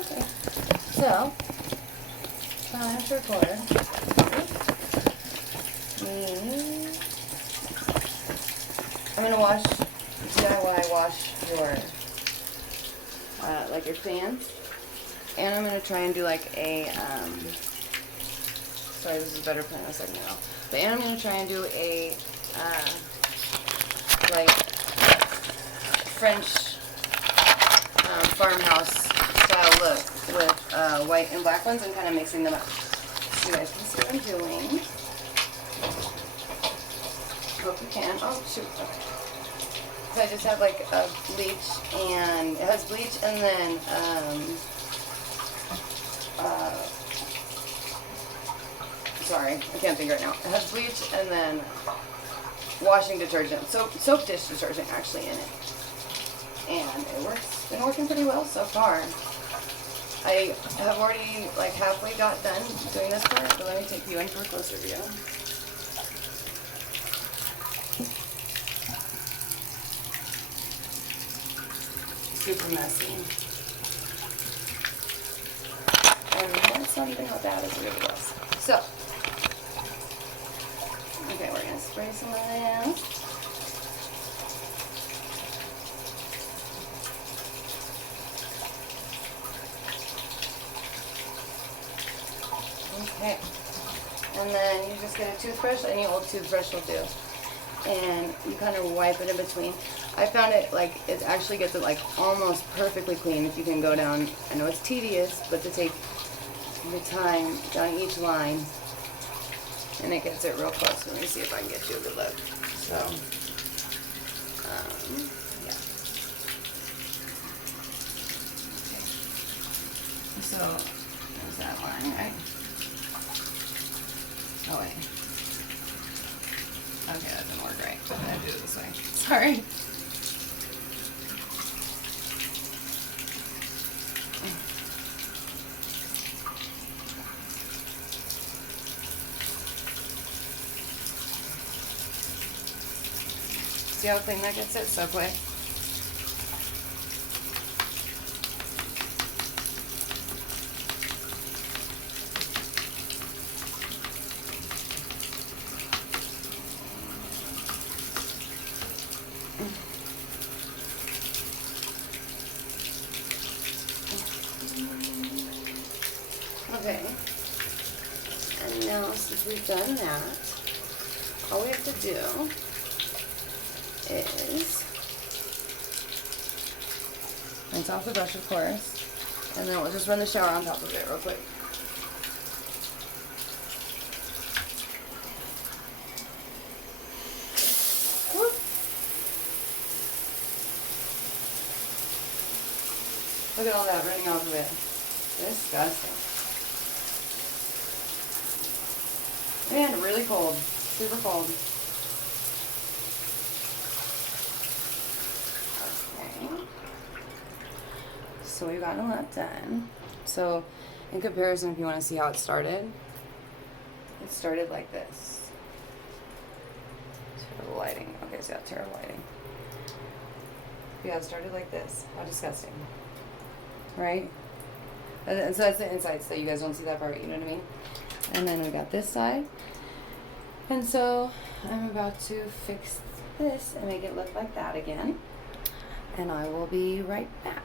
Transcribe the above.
Okay. So, time to record. I'm gonna DIY wash your, like your fans. And I'm gonna try and do like a, sorry, this is a better plan a second ago. But and I'm gonna try and do a, like, French farmhouse style look with white and black ones and kind of mixing them up. So you guys can see what I'm doing. Hope you can. Oh, shoot. Okay. So I just have like a bleach and it has bleach and then sorry, I can't think right now. It has bleach and then washing detergent, soap dish detergent actually in it. And it works, been working pretty well so far. I have already like halfway got done doing this part, but let me take you in for a closer view. Super messy. And that's something how bad as it really was. So, okay, we're gonna spray some of this. Okay, and then you just get a toothbrush, any old toothbrush will do, and you kind of wipe it in between. I found it like it actually gets it like almost perfectly clean if you can go down. I know it's tedious, but to take the time down each line, and it gets it real close. Let me see if I can get you a good look. So, yeah. Okay. So there's that line, right? Oh wait. Okay, that didn't work right. I'm gonna do it this way. Sorry. See how clean that gets it so quick? Okay, and now since we've done that, all we have to do is rinse off the brush, of course, and then we'll just run the shower on top of it real quick. Whoop. Look at all that running off of it. Disgusting. And really cold. Super cold. Okay. So we've gotten a lot done. So in comparison, if you want to see how it started like this. Terrible lighting. Okay, so yeah, terrible lighting. Yeah, it started like this. How disgusting. Right? And so that's the inside, so you guys don't see that part, you know what I mean? And then we got this side. And so I'm about to fix this and make it look like that again. And I will be right back.